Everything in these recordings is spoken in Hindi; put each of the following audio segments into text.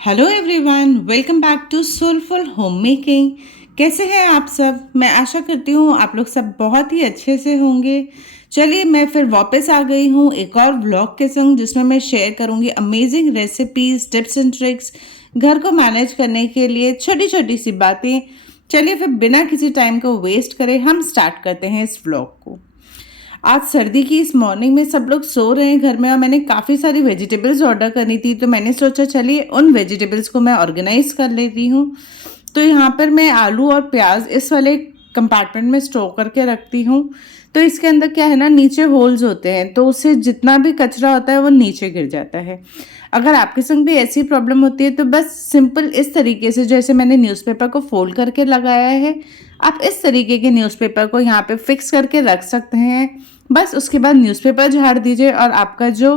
Hello everyone, welcome back to soulful home making. कैसे हैं आप सब? मैं आशा करती हूँ आप लोग सब बहुत ही अच्छे से होंगे। चलिए, मैं फिर वापस आ गई हूँ एक और व्लॉग के संग, जिसमें मैं शेयर करूँगी amazing recipes, tips and tricks घर को मैनेज करने के लिए, छोटी छोटी सी बातें। चलिए फिर बिना किसी टाइम को वेस्ट करे हम स्टार्ट करते हैं इस व्लॉग को। आज सर्दी की इस मॉर्निंग में सब लोग सो रहे हैं घर में, और मैंने काफ़ी सारी वेजिटेबल्स ऑर्डर करनी थी, तो मैंने सोचा चलिए उन वेजिटेबल्स को मैं ऑर्गेनाइज कर लेती हूँ। तो यहाँ पर मैं आलू और प्याज इस वाले कंपार्टमेंट में स्टोर करके रखती हूँ। तो इसके अंदर क्या है ना, नीचे होल्स होते हैं, तो उससे जितना भी कचरा होता है वो नीचे गिर जाता है। अगर आपके संग भी ऐसी प्रॉब्लम होती है तो बस सिंपल इस तरीके से, जैसे मैंने न्यूज़पेपर को फोल्ड करके लगाया है, आप इस तरीके के न्यूज़पेपर को यहाँ पे फिक्स करके रख सकते हैं। बस उसके बाद न्यूज़पेपर झाड़ दीजिए और आपका जो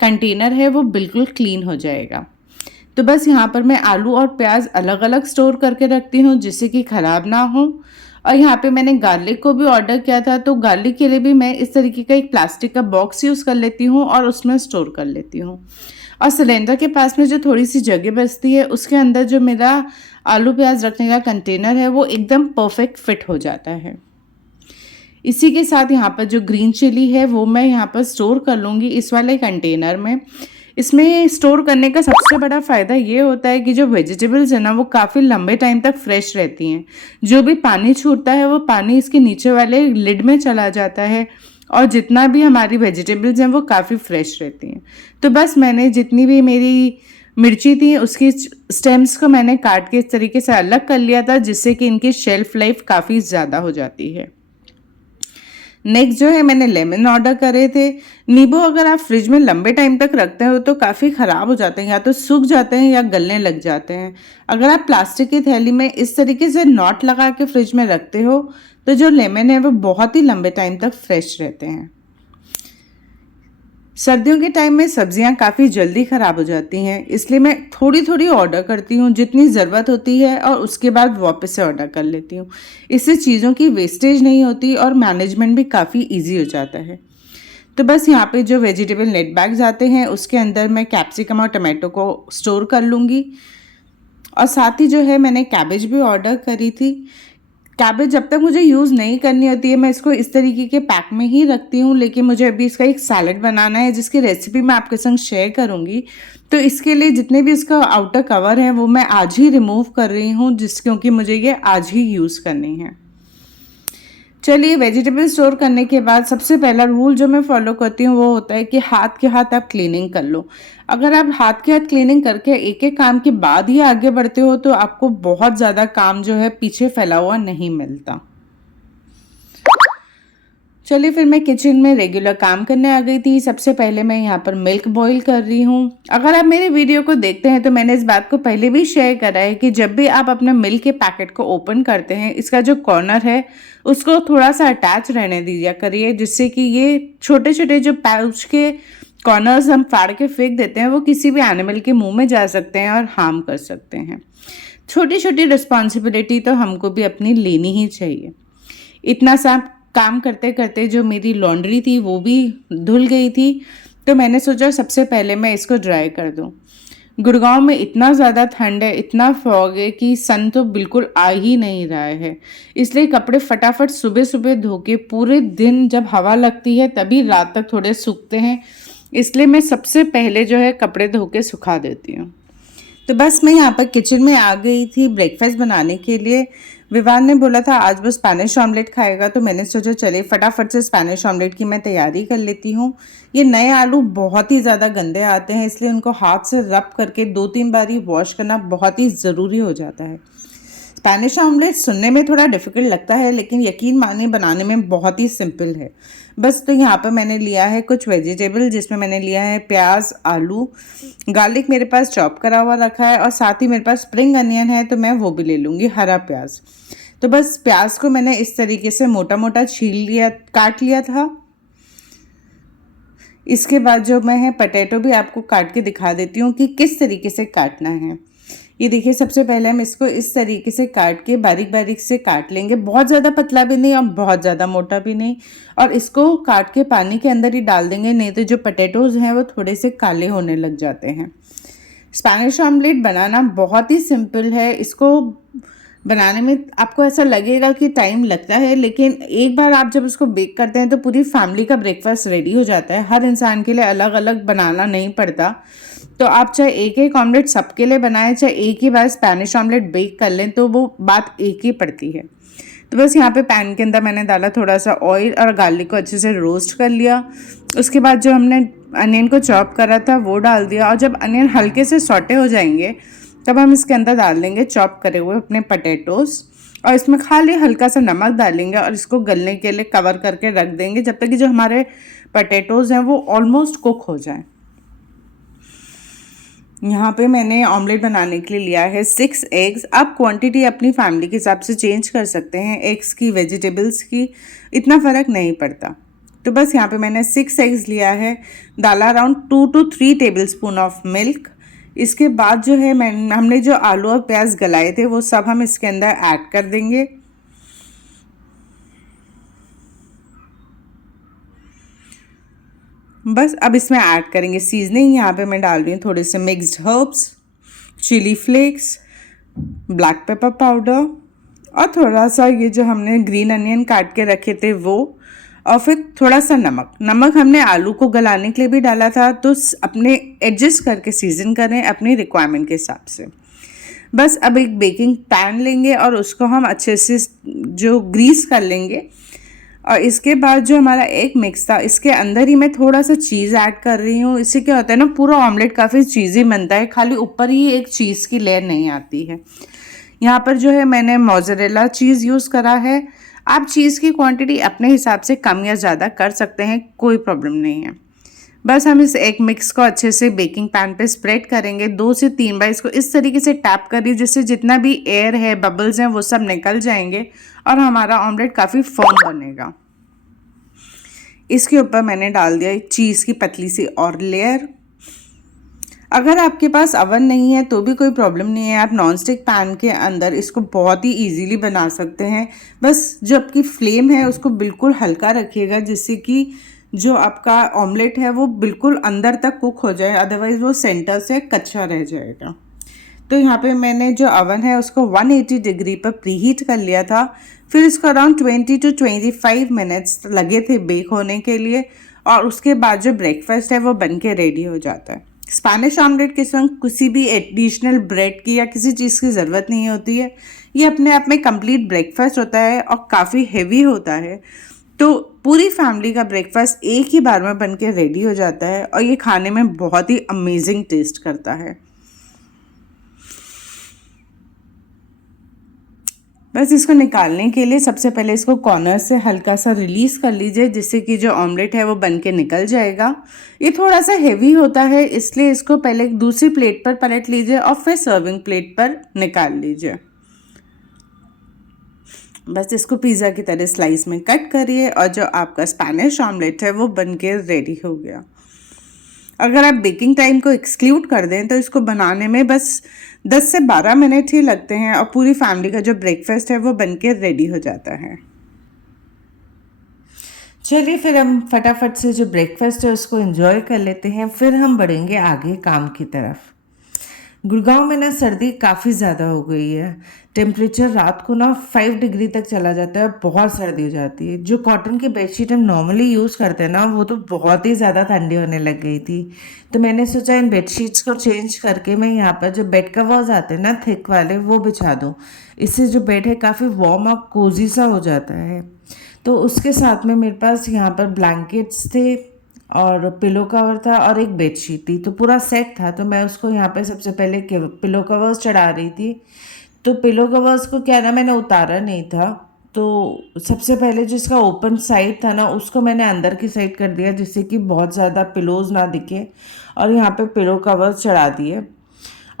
कंटेनर है वो बिल्कुल क्लीन हो जाएगा। तो बस यहाँ पर मैं आलू और प्याज अलग अलग स्टोर करके रखती हूँ, जिससे कि ख़राब ना हो। और यहाँ पे मैंने गार्लिक को भी ऑर्डर किया था, तो गार्लिक के लिए भी मैं इस तरीके का एक प्लास्टिक का बॉक्स यूज़ कर लेती हूँ और उसमें स्टोर कर लेती हूँ। और सिलेंडर के पास में जो थोड़ी सी जगह बचती है, उसके अंदर जो मेरा आलू प्याज रखने का कंटेनर है वो एकदम परफेक्ट फिट हो जाता है। इसी के साथ यहाँ पर जो ग्रीन चिली है वो मैं यहाँ पर स्टोर कर लूँगी इस वाले कंटेनर में। इसमें स्टोर करने का सबसे बड़ा फ़ायदा ये होता है कि जो वेजिटेबल्स है ना वो काफ़ी लंबे टाइम तक फ्रेश रहती हैं। जो भी पानी छूटता है वो पानी इसके नीचे वाले लिड में चला जाता है, और जितना भी हमारी वेजिटेबल्स हैं वो काफ़ी फ्रेश रहती हैं। तो बस मैंने जितनी भी मेरी मिर्ची थी उसकी स्टेम्स को मैंने काट के इस तरीके से अलग कर लिया था, जिससे कि इनकी शेल्फ लाइफ काफ़ी ज़्यादा हो जाती है। नेक्स्ट जो है, मैंने लेमन ऑर्डर करे थे। नींबू अगर आप फ्रिज में लंबे टाइम तक रखते हो तो काफ़ी ख़राब हो जाते हैं, या तो सूख जाते हैं या गलने लग जाते हैं। अगर आप प्लास्टिक की थैली में इस तरीके से नॉट लगा के फ्रिज में रखते हो तो जो लेमन है वो बहुत ही लंबे टाइम तक फ्रेश रहते हैं। सर्दियों के टाइम में सब्जियां काफ़ी जल्दी ख़राब हो जाती हैं, इसलिए मैं थोड़ी थोड़ी ऑर्डर करती हूँ जितनी ज़रूरत होती है, और उसके बाद वापस से ऑर्डर कर लेती हूँ। इससे चीज़ों की वेस्टेज नहीं होती और मैनेजमेंट भी काफ़ी इजी हो जाता है। तो बस यहाँ पे जो वेजिटेबल नेट बैग्स आते हैं उसके अंदर मैं कैप्सिकम और टमाटो को स्टोर कर लूँगी। और साथ ही जो है, मैंने कैबेज भी ऑर्डर करी थी। कैबेज जब तक मुझे यूज़ नहीं करनी होती है मैं इसको इस तरीके के पैक में ही रखती हूँ, लेकिन मुझे अभी इसका एक सैलेड बनाना है जिसकी रेसिपी मैं आपके संग शेयर करूँगी। तो इसके लिए जितने भी इसका आउटर कवर है वो मैं आज ही रिमूव कर रही हूँ, क्योंकि मुझे ये आज ही यूज़ करनी है। चलिए, वेजिटेबल स्टोर करने के बाद सबसे पहला रूल जो मैं फॉलो करती हूँ वो होता है कि हाथ के हाथ आप क्लीनिंग कर लो। अगर आप हाथ के हाथ क्लीनिंग करके एक एक काम के बाद ही आगे बढ़ते हो तो आपको बहुत ज़्यादा काम जो है पीछे फैला हुआ नहीं मिलता। चलिए, फिर मैं किचन में रेगुलर काम करने आ गई थी। सबसे पहले मैं यहाँ पर मिल्क बॉईल कर रही हूँ। अगर आप मेरे वीडियो को देखते हैं तो मैंने इस बात को पहले भी शेयर करा है कि जब भी आप अपने मिल्क के पैकेट को ओपन करते हैं, इसका जो कॉर्नर है उसको थोड़ा सा अटैच रहने दीजिए करिए, जिससे कि ये छोटे छोटे जो पाउच के कॉर्नर्स हम फाड़ के फेंक देते हैं वो किसी भी एनिमल के मुंह में जा सकते हैं और हार्म कर सकते हैं। छोटी छोटी रिस्पॉन्सिबिलिटी तो हमको भी अपनी लेनी ही चाहिए। इतना सा काम करते करते जो मेरी लॉन्ड्री थी वो भी धुल गई थी, तो मैंने सोचा सबसे पहले मैं इसको ड्राई कर दूं। गुड़गांव में इतना ज़्यादा ठंड है, इतना फॉग है कि सन तो बिल्कुल आ ही नहीं रहा है, इसलिए कपड़े फटाफट सुबह सुबह धो के पूरे दिन जब हवा लगती है तभी रात तक थोड़े सूखते हैं, इसलिए मैं सबसे पहले जो है कपड़े धो के सुखा देती हूँ। तो बस मैं यहाँ पर किचन में आ गई थी ब्रेकफास्ट बनाने के लिए। विवान ने बोला था आज वो स्पैनिश ऑमलेट खाएगा, तो मैंने सोचा चलिए फटाफट से स्पैनिश ऑमलेट की मैं तैयारी कर लेती हूँ। ये नए आलू बहुत ही ज़्यादा गंदे आते हैं, इसलिए उनको हाथ से रब करके 2-3 बार ही वॉश करना बहुत ही ज़रूरी हो जाता है। स्पैनिश ऑमलेट सुनने में थोड़ा डिफिकल्ट लगता है, लेकिन यकीन मानिए बनाने में बहुत ही सिंपल है। बस तो यहाँ पर मैंने लिया है कुछ वेजिटेबल, जिसमें मैंने लिया है प्याज, आलू, गार्लिक मेरे पास चॉप करा हुआ रखा है, और साथ ही मेरे पास स्प्रिंग अनियन है तो मैं वो भी ले लूँगी, हरा प्याज। तो बस प्याज को मैंने इस तरीके से मोटा मोटा काट लिया था। इसके बाद जो मैं है पटेटो भी आपको काट के दिखा देती हूँ कि किस तरीके से काटना है। ये देखिए, सबसे पहले हम इसको इस तरीके से काट के बारीक बारीक से काट लेंगे, बहुत ज़्यादा पतला भी नहीं और बहुत ज़्यादा मोटा भी नहीं, और इसको काट के पानी के अंदर ही डाल देंगे, नहीं तो जो पटेटोज़ हैं वो थोड़े से काले होने लग जाते हैं। स्पैनिश ऑमलेट बनाना बहुत ही सिंपल है। इसको बनाने में आपको ऐसा लगेगा कि टाइम लगता है, लेकिन एक बार आप जब उसको बेक करते हैं तो पूरी फैमिली का ब्रेकफास्ट रेडी हो जाता है। हर इंसान के लिए अलग अलग बनाना नहीं पड़ता। तो आप चाहे एक एक ऑमलेट सबके लिए बनाएं, चाहे एक ही बार स्पैनिश ऑमलेट बेक कर लें, तो वो बात एक ही पड़ती है। तो बस यहाँ पे पैन के अंदर मैंने डाला थोड़ा सा ऑयल और गार्लिक को अच्छे से रोस्ट कर लिया। उसके बाद जो हमने अनियन को चॉप करा था वो डाल दिया, और जब अनियन हल्के से सॉटे हो जाएंगे तब हम इसके अंदर डाल देंगे चॉप करे हुए अपने पटेटोस, और इसमें खाली हल्का सा नमक डालेंगे और इसको गलने के लिए कवर करके रख देंगे जब तक कि जो हमारे पटेटोज़ हैं वो ऑलमोस्ट कुक हो जाए। यहाँ पे मैंने ऑमलेट बनाने के लिए लिया है 6 एग्स। आप क्वांटिटी अपनी फैमिली के हिसाब से चेंज कर सकते हैं, एग्स की, वेजिटेबल्स की, इतना फ़र्क नहीं पड़ता। तो बस यहाँ पे मैंने 6 एग्स लिया है, डाला around 2 to 3 table spoon of milk. इसके बाद जो है हमने जो आलू और प्याज गलाए थे वो सब हम इसके अंदर ऐड कर देंगे। बस अब इसमें ऐड करेंगे सीजनिंग। यहाँ पे मैं डाल रही हूँ थोड़े से mixed herbs, chilli flakes, black pepper powder, और थोड़ा सा ये जो हमने ग्रीन अनियन काट के रखे थे वो, और फिर थोड़ा सा नमक हमने आलू को गलाने के लिए भी डाला था, तो अपने एडजस्ट करके सीजन करें अपनी रिक्वायरमेंट के हिसाब से। बस अब एक बेकिंग पैन लेंगे और उसको हम अच्छे से जो ग्रीस कर लेंगे, और इसके बाद जो हमारा एग मिक्स था इसके अंदर ही मैं थोड़ा सा चीज़ ऐड कर रही हूँ। इससे क्या होता है ना, पूरा ऑमलेट काफ़ी चीज़ी बनता है, खाली ऊपर ही एक चीज़ की लेयर नहीं आती है। यहाँ पर जो है मैंने मोज़रेला चीज़ यूज़ करा है। आप चीज़ की क्वांटिटी अपने हिसाब से कम या ज़्यादा कर सकते हैं, कोई प्रॉब्लम नहीं है। बस हम इस एग मिक्स को अच्छे से बेकिंग पैन पे स्प्रेड करेंगे। 2 से 3 बार इसको इस तरीके से टैप करिए जिससे जितना भी एयर है, बबल्स हैं, वो सब निकल जाएंगे और हमारा ऑमलेट काफ़ी फर्म बनेगा। इसके ऊपर मैंने डाल दिया एक चीज़ की पतली सी और लेयर। अगर आपके पास अवन नहीं है तो भी कोई प्रॉब्लम नहीं है, आप नॉन स्टिक पैन के अंदर इसको बहुत ही इजीली बना सकते हैं। बस जो आपकी फ्लेम है उसको बिल्कुल हल्का रखिएगा, जिससे कि जो आपका ऑमलेट है वो बिल्कुल अंदर तक कुक हो जाए, अदरवाइज़ वो सेंटर से कच्चा रह जाएगा। तो यहाँ पे मैंने जो अवन है उसको 180 डिग्री पर प्रीहीट कर लिया था। फिर इसको अराउंड 20 to 25 मिनट्स लगे थे बेक होने के लिए, और उसके बाद जो ब्रेकफास्ट है वो बन के रेडी हो जाता है। स्पैनिश ऑमलेट के संग किसी भी एडिशनल ब्रेड की या किसी चीज़ की ज़रूरत नहीं होती है। ये अपने आप में कंप्लीट ब्रेकफास्ट होता है और काफ़ी हेवी होता है। तो पूरी फैमिली का ब्रेकफास्ट एक ही बार में बन के रेडी हो जाता है, और ये खाने में बहुत ही अमेजिंग टेस्ट करता है। बस इसको निकालने के लिए सबसे पहले इसको कॉर्नर से हल्का सा रिलीज़ कर लीजिए, जिससे कि जो ऑमलेट है वो बन के निकल जाएगा। ये थोड़ा सा हेवी होता है, इसलिए इसको पहले एक दूसरी प्लेट पर पलट लीजिए और फिर सर्विंग प्लेट पर निकाल लीजिए। बस इसको पिज़्ज़ा की तरह स्लाइस में कट करिए और जो आपका स्पैनिश ऑमलेट है वो बन के रेडी हो गया। अगर आप बेकिंग टाइम को एक्सक्लूड कर दें तो इसको बनाने में बस 10 से 12 मिनट ही लगते हैं और पूरी फैमिली का जो ब्रेकफास्ट है वो बन के रेडी हो जाता है। चलिए फिर हम फटाफट से जो ब्रेकफास्ट है उसको एंजॉय कर लेते हैं, फिर हम बढ़ेंगे आगे काम की तरफ। गुड़गांव में ना सर्दी काफ़ी ज़्यादा हो गई है। टेम्परेचर रात को ना 5 डिग्री तक चला जाता है, बहुत सर्दी हो जाती है। जो कॉटन की बेडशीट हम नॉर्मली यूज़ करते हैं ना, वो तो बहुत ही ज़्यादा ठंडी होने लग गई थी। तो मैंने सोचा इन बेडशीट्स को चेंज करके मैं यहाँ पर जो बेड कवर्स आते हैं ना थिक वाले, वो बिछा दूँ। इससे जो बेड है काफ़ी वार्म और कोजी सा हो जाता है। तो उसके साथ में मेरे पास यहाँ पर ब्लैंकेट्स थे और पिलो कवर था और एक बेडशीट थी, तो पूरा सेट था। तो मैं उसको यहाँ पे सबसे पहले पिलो कवर्स चढ़ा रही थी। तो पिलो कवर्स को क्या ना, मैंने उतारा नहीं था, तो सबसे पहले जिसका ओपन साइड था ना उसको मैंने अंदर की साइड कर दिया, जिससे कि बहुत ज़्यादा पिलोज ना दिखे, और यहाँ पे पिलो कवर्स चढ़ा दिए।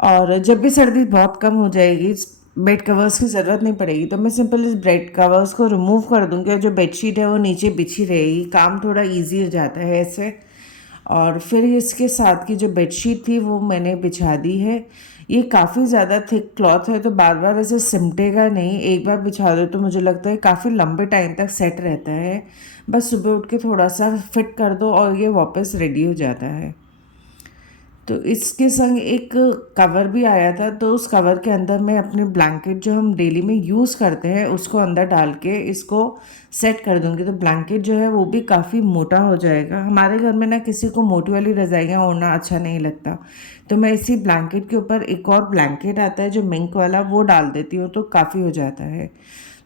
और जब भी सर्दी बहुत कम हो जाएगी, बेड कवर्स की ज़रूरत नहीं पड़ेगी, तो मैं सिंपल इस बेड कवर्स को रिमूव कर दूँगी और जो बेडशीट है वो नीचे बिछी रहेगी। काम थोड़ा इजी हो जाता है ऐसे। और फिर इसके साथ की जो बेडशीट थी वो मैंने बिछा दी है। ये काफ़ी ज़्यादा थिक क्लॉथ है, तो बार बार ऐसे सिमटेगा नहीं, एक बार बिछा दो तो मुझे लगता है काफ़ी लंबे टाइम तक सेट रहता है। बस सुबह उठ के थोड़ा सा फिट कर दो और ये वापस रेडी हो जाता है। तो इसके संग एक कवर भी आया था, तो उस कवर के अंदर मैं अपने ब्लैंकेट जो हम डेली में यूज़ करते हैं उसको अंदर डाल के इसको सेट कर दूंगी। तो ब्लैंकेट जो है वो भी काफ़ी मोटा हो जाएगा। हमारे घर में ना किसी को मोटी वाली रज़ाइयाँ ओढ़ना अच्छा नहीं लगता, तो मैं इसी ब्लैंकेट के ऊपर एक और ब्लैंकेट आता है जो मिंक वाला, वो डाल देती हूँ तो काफ़ी हो जाता है।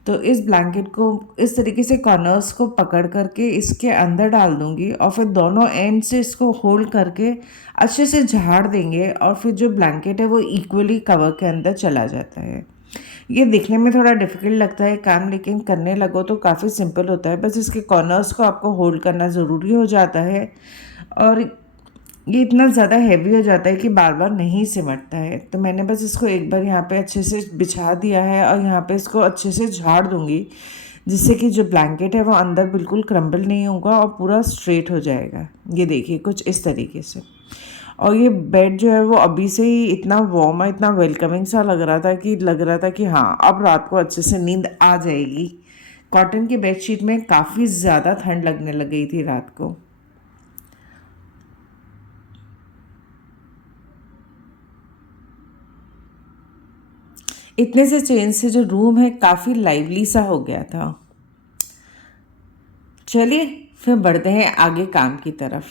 तो इस ब्लैंकेट को इस तरीके से कॉर्नर्स को पकड़ करके इसके अंदर डाल दूंगी और फिर दोनों एंड से इसको होल्ड करके अच्छे से झाड़ देंगे और फिर जो ब्लैंकेट है वो इक्वली कवर के अंदर चला जाता है। ये दिखने में थोड़ा डिफिकल्ट लगता है काम, लेकिन करने लगो तो काफ़ी सिंपल होता है। बस इसके कॉर्नर्स को आपको होल्ड करना ज़रूरी हो जाता है और ये इतना ज़्यादा हैवी हो जाता है कि बार बार नहीं सिमटता है। तो मैंने बस इसको एक बार यहाँ पे अच्छे से बिछा दिया है और यहाँ पे इसको अच्छे से झाड़ दूंगी, जिससे कि जो ब्लैंकेट है वो अंदर बिल्कुल क्रम्बल नहीं होगा और पूरा स्ट्रेट हो जाएगा। ये देखिए कुछ इस तरीके से। और ये बेड जो है वो अभी से ही इतना वार्म है, इतना वेलकमिंग सा लग रहा था कि हाँ अब रात को अच्छे से नींद आ जाएगी। कॉटन की बेडशीट में काफ़ी ज़्यादा ठंड लगने लग गई थी रात को। इतने से चेंज से जो रूम है काफ़ी लाइवली सा हो गया था। चलिए फिर बढ़ते हैं आगे काम की तरफ।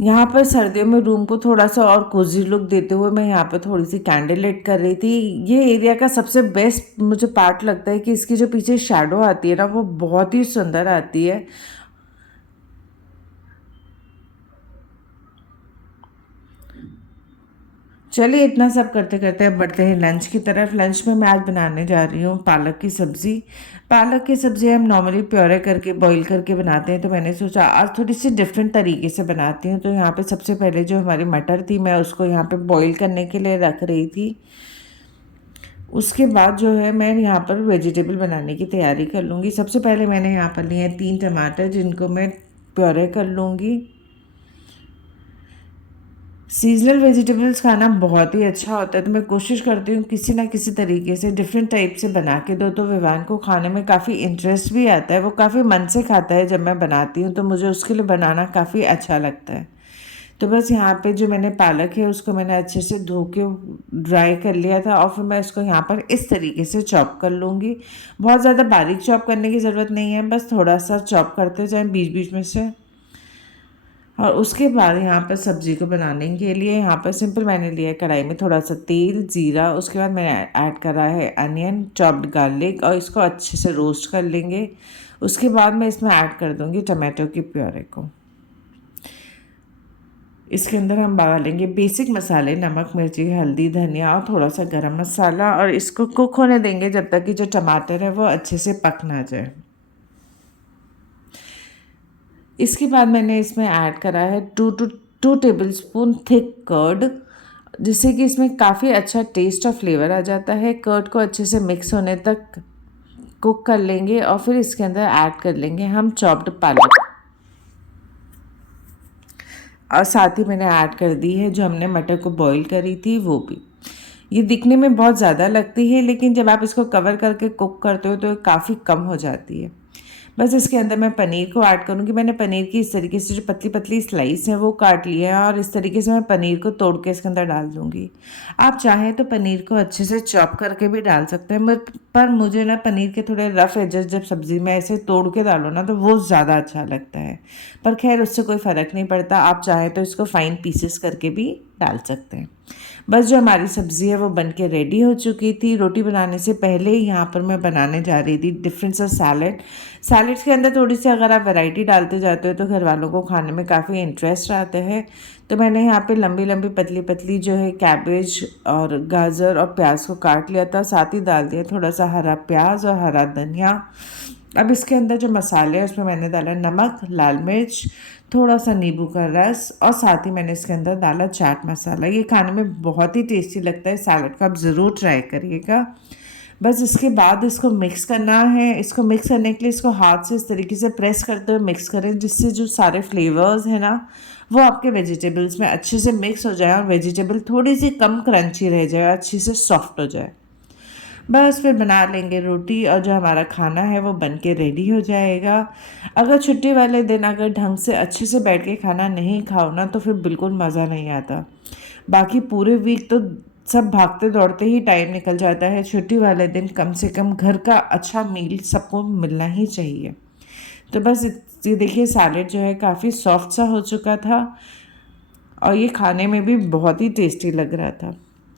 यहाँ पर सर्दियों में रूम को थोड़ा सा और कोजी लुक देते हुए मैं यहाँ पर थोड़ी सी कैंडल लाइट कर रही थी। ये एरिया का सबसे बेस्ट मुझे पार्ट लगता है कि इसकी जो पीछे शैडो आती है ना वो बहुत ही सुंदर आती है। चलिए इतना सब करते करते अब बढ़ते हैं लंच की तरफ। लंच में मैं आज बनाने जा रही हूँ पालक की सब्ज़ी। पालक की सब्ज़ी हम नॉर्मली प्योरे करके बॉईल करके बनाते हैं, तो मैंने सोचा आज थोड़ी सी डिफरेंट तरीके से बनाती हूँ। तो यहाँ पे सबसे पहले जो हमारी मटर थी मैं उसको यहाँ पे बॉईल करने के लिए रख रही थी। उसके बाद जो है मैं यहाँ पर वेजिटेबल बनाने की तैयारी कर लूँगी। सबसे पहले मैंने यहाँ पर लिए हैं 3 टमाटर, जिनको मैं प्योरे कर लूँगी। सीजनल वेजिटेबल्स खाना बहुत ही अच्छा होता है, तो मैं कोशिश करती हूँ किसी ना किसी तरीके से डिफरेंट टाइप से बना के दो, तो विवान को खाने में काफ़ी इंटरेस्ट भी आता है। वो काफ़ी मन से खाता है जब मैं बनाती हूँ, तो मुझे उसके लिए बनाना काफ़ी अच्छा लगता है। तो बस यहाँ पे जो मैंने पालक है उसको मैंने अच्छे से धो के ड्राई कर लिया था और फिर मैं इसको यहाँ पर इस तरीके से चॉप कर लूँगी। बहुत ज़्यादा बारीक चॉप करने की ज़रूरत नहीं है, बस थोड़ा सा चॉप करते जाएँ बीच बीच में से। और उसके बाद यहाँ पर सब्ज़ी को बनाने के लिए यहाँ पर सिंपल मैंने लिया है कढ़ाई में थोड़ा सा तेल, जीरा। उसके बाद मैंने ऐड करा है अनियन, चॉप्ड गार्लिक, और इसको अच्छे से रोस्ट कर लेंगे। उसके बाद मैं इसमें ऐड कर दूँगी टमाटो की प्योरे को। इसके अंदर हम डालेंगे बेसिक मसाले, नमक, मिर्ची, हल्दी, धनिया और थोड़ा सा गरम मसाला, और इसको कुक होने देंगे जब तक कि जो टमाटर है वो अच्छे से पक ना जाए। इसके बाद मैंने इसमें ऐड करा है 2 टेबल स्पून थिक कर्ड, जिससे कि इसमें काफ़ी अच्छा टेस्ट और फ्लेवर आ जाता है। कर्ड को अच्छे से मिक्स होने तक कुक कर लेंगे और फिर इसके अंदर ऐड कर लेंगे हम चॉप्ड पालक, और साथ ही मैंने ऐड कर दी है जो हमने मटर को बॉईल करी थी वो भी। ये दिखने में बहुत ज़्यादा लगती है, लेकिन जब आप इसको कवर करके कुक करते हो तो ये काफ़ी कम हो जाती है। बस इसके अंदर मैं पनीर को ऐड करूँगी। मैंने पनीर की इस तरीके से जो पतली पतली स्लाइस हैं वो काट ली है और इस तरीके से मैं पनीर को तोड़ के इसके अंदर डाल दूँगी। आप चाहें तो पनीर को अच्छे से चॉप करके भी डाल सकते हैं, पर मुझे ना पनीर के थोड़े रफ़ एजेस जब सब्ज़ी में ऐसे तोड़ के डालो ना तो वो ज़्यादा अच्छा लगता है। पर खैर उससे कोई फ़र्क नहीं पड़ता, आप चाहें तो इसको फ़ाइन पीसेस करके भी डाल सकते हैं। बस जो हमारी सब्ज़ी है वो बन के रेडी हो चुकी थी। रोटी बनाने से पहले ही यहाँ पर मैं बनाने जा रही थी डिफरेंट सा सैलड। सैलड्स के अंदर थोड़ी सी अगर आप वैरायटी डालते जाते हो तो घर वालों को खाने में काफ़ी इंटरेस्ट आता है। तो मैंने यहाँ पे लंबी लंबी पतली पतली जो है कैबेज और गाजर और प्याज को काट लिया था, साथ ही डाल दिया थोड़ा सा हरा प्याज और हरा धनिया। अब इसके अंदर जो मसाले हैं उसमें मैंने डाला नमक, लाल मिर्च, थोड़ा सा नींबू का रस, और साथ ही मैंने इसके अंदर डाला चाट मसाला। ये खाने में बहुत ही टेस्टी लगता है, सैलड को आप ज़रूर ट्राई करिएगा। बस इसके बाद इसको मिक्स करना है। इसको मिक्स करने के लिए इसको हाथ से इस तरीके से प्रेस करते हुए मिक्स करें, जिससे जो सारे फ्लेवर्स हैं ना वो आपके वेजिटेबल्स में अच्छे से मिक्स हो जाए और वेजिटेबल थोड़ी सी कम क्रंची रह जाए, अच्छी से सॉफ्ट हो जाए। बस फिर बना लेंगे रोटी और जो हमारा खाना है वो बन के रेडी हो जाएगा। अगर छुट्टी वाले दिन अगर ढंग से अच्छे से बैठ के खाना नहीं खाओ ना तो फिर बिल्कुल मज़ा नहीं आता। बाकी पूरे वीक तो सब भागते दौड़ते ही टाइम निकल जाता है, छुट्टी वाले दिन कम से कम घर का अच्छा मील सबको मिलना ही चाहिए। तो बस ये देखिए सैलेड जो है काफ़ी सॉफ्ट सा हो चुका था और ये खाने में भी बहुत ही टेस्टी लग रहा था।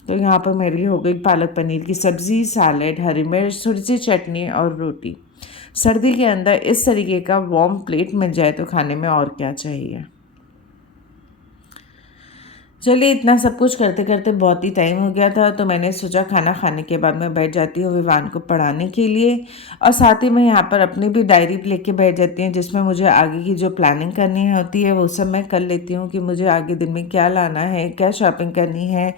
तो यहाँ पर मेरी हो गई पालक पनीर की सब्ज़ी, सैलेड, हरी मिर्च, थोड़ी सी चटनी और रोटी। सर्दी के अंदर इस तरीके का वार्म प्लेट मिल जाए तो खाने में और क्या चाहिए। चलिए इतना सब कुछ करते करते बहुत ही टाइम हो गया था, तो मैंने सोचा खाना खाने के बाद मैं बैठ जाती हूँ विवान को पढ़ाने के लिए और साथ ही मैं यहाँ पर अपनी भी डायरी लेके बैठ जाती हूँ जिसमें मुझे आगे की जो प्लानिंग करनी होती है वो सब मैं कर लेती हूँ कि मुझे आगे दिन में क्या लाना है, क्या शॉपिंग करनी है,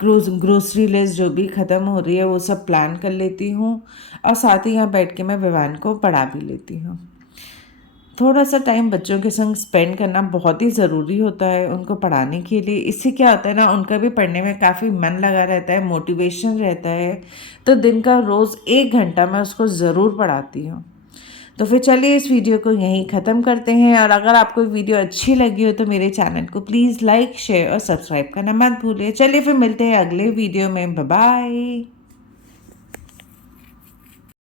ग्रोसरी लिस्ट जो भी ख़त्म हो रही है वो सब प्लान कर लेती हूँ और साथ ही यहाँ बैठ के मैं विवान को पढ़ा भी लेती हूँ। थोड़ा सा टाइम बच्चों के संग स्पेंड करना बहुत ही ज़रूरी होता है उनको पढ़ाने के लिए। इससे क्या होता है ना उनका भी पढ़ने में काफ़ी मन लगा रहता है, मोटिवेशन रहता है। तो दिन का रोज़ 1 घंटा मैं उसको ज़रूर पढ़ाती हूँ। तो फिर चलिए इस वीडियो को यहीं ख़त्म करते हैं और अगर आपको वीडियो अच्छी लगी हो तो मेरे चैनल को प्लीज़ लाइक शेयर और सब्सक्राइब करना मत भूलिए। चलिए फिर मिलते हैं अगले वीडियो में। Bye bye.